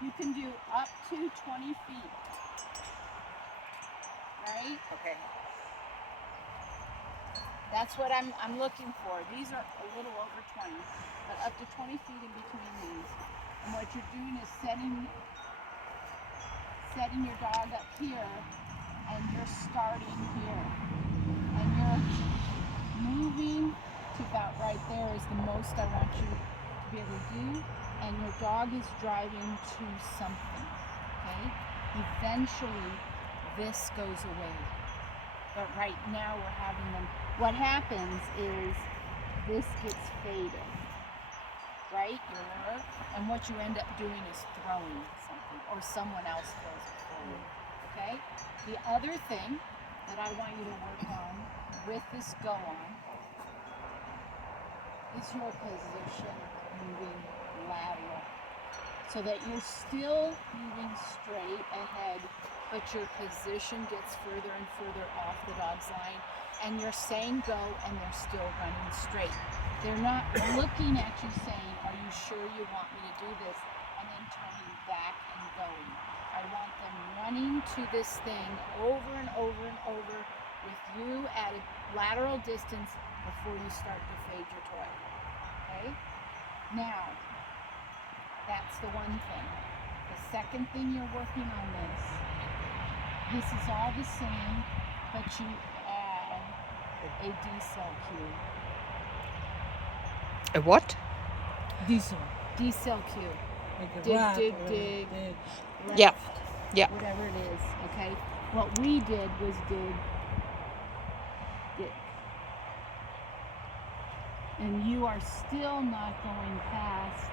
You can do up to 20 feet, right? Okay. That's what I'm looking for. These are a little over 20, but up to 20 feet in between these. And what you're doing is setting your dog up here, and you're starting here. And you're moving to about right there is the most I want you to be able to do. And your dog is driving to something, okay? Eventually, this goes away. But right now we're having them, what happens is this gets faded, right? And what you end up doing is throwing something, or someone else throws it forward, okay? The other thing that I want you to work on with this go on is your position moving lateral, so that you're still moving straight ahead, but your position gets further and further off the dog's line, and you're saying go and they're still running straight. They're not looking at you saying, are you sure you want me to do this, and then turning back and going. I want them running to this thing over and over and over with you at a lateral distance before you start to fade your toy. Okay? Now, that's the one thing. The second thing you're working on this is all the same, but you add a decel cue. A what? Diesel. Decel cue. Like a Dig, rat dig, or a dig. dig. Left, Yeah. Yeah. whatever it is, okay? What we did was dig. And you are still not going past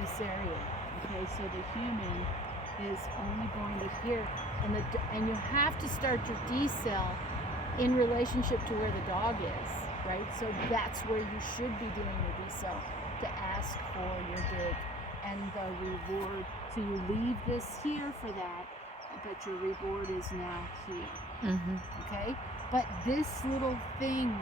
this area, okay? So the human is only going to here, and you have to start your decel in relationship to where the dog is, right? So that's where you should be doing your decel, to ask for your dig and the reward. So you leave this here for that, but your reward is now here, okay? But this little thing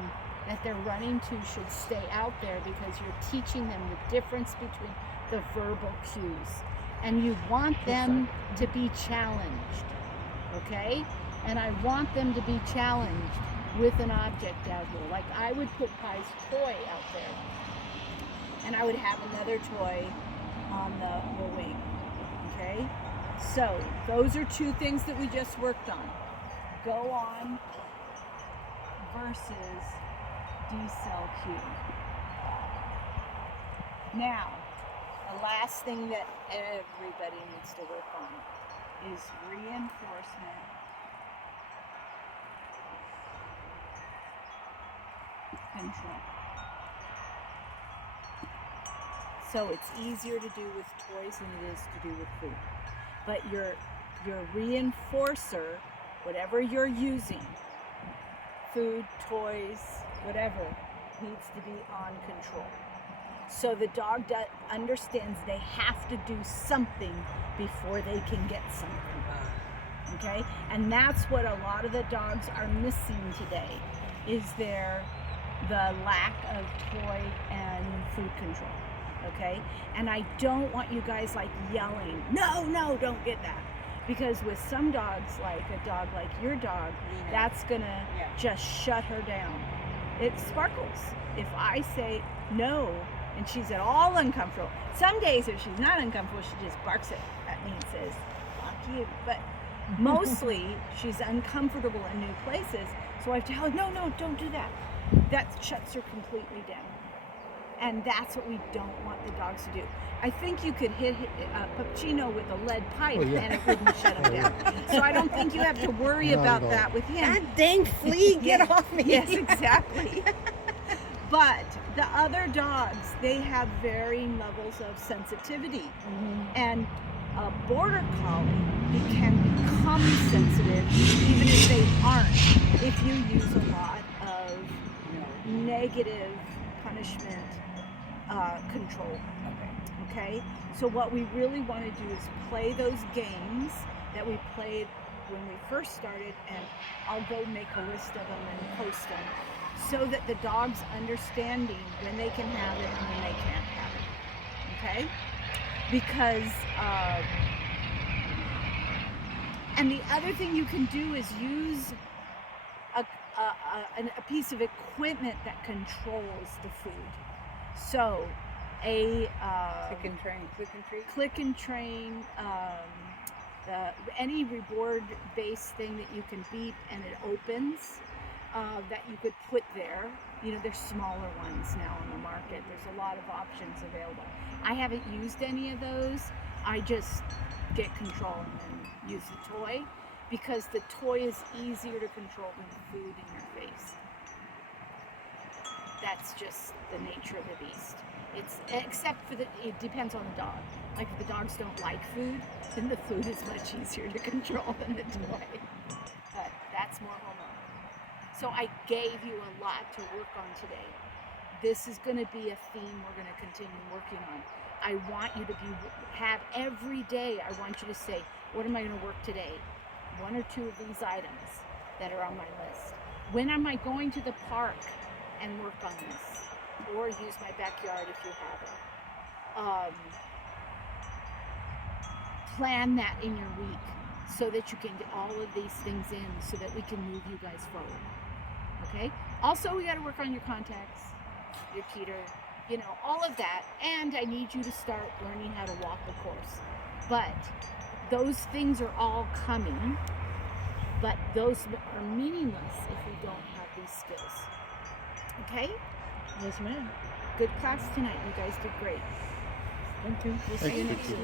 that they're running to should stay out there, because you're teaching them the difference between the verbal cues. And you want them to be challenged, okay? And I want them to be challenged with an object out here. Like I would put Pi's toy out there, and I would have another toy on the wing, okay? So those are two things that we just worked on. Go on versus decel cue. Now, the last thing that everybody needs to work on is reinforcement control. So it's easier to do with toys than it is to do with food. But your reinforcer, whatever you're using, food, toys, whatever, needs to be on control. So the dog understands they have to do something before they can get something. Okay? And that's what a lot of the dogs are missing today, is the lack of toy and food control. Okay? And I don't want you guys like yelling, no, don't get that. Because with some dogs, like a dog like your dog, that's gonna just shut her down. It sparkles. If I say no, and she's at all uncomfortable, some days if she's not uncomfortable, she just barks at me and says, fuck you. But mostly she's uncomfortable in new places, so I have to tell her, no, don't do that. That shuts her completely down. And that's what we don't want the dogs to do. I think you could hit Puccino with a lead pipe and it wouldn't shut him down. So I don't think you have to worry about that with him. That dang flea, get off me. Yes, exactly. But the other dogs, they have varying levels of sensitivity. And a border collie can become sensitive even if they aren't, if you use a lot of negative punishment control. Okay? So what we really want to do is play those games that we played when we first started, and I'll go make a list of them and post them, so that the dog's understanding when they can have it and when they can't have it. Okay? because and the other thing you can do is use a piece of equipment that controls the food. So a click and train, any reward based thing that you can beep and it opens, that you could put there. You know, there's smaller ones now on the market. There's a lot of options available. I haven't used any of those. I just get control and then use the toy, because the toy is easier to control than the food in your face. That's just the nature of the beast. It's except for it depends on the dog. Like if the dogs don't like food, then the food is much easier to control than the toy. But that's more hormonal. So I gave you a lot to work on today. This is going to be a theme we're going to continue working on. I want you to have every day, I want you to say, what am I going to work today? One or two of these items that are on my list. When am I going to the park and work on this? Or use my backyard if you have it. Plan that in your week so that you can get all of these things in so that we can move you guys forward. Okay? Also, we got to work on your contacts, your teeter, you know, all of that. And I need you to start learning how to walk the course. But those things are all coming, but those are meaningless if we don't have these skills. Okay? Yes, ma'am. Good class tonight. You guys did great. Thank you. We'll see you next week.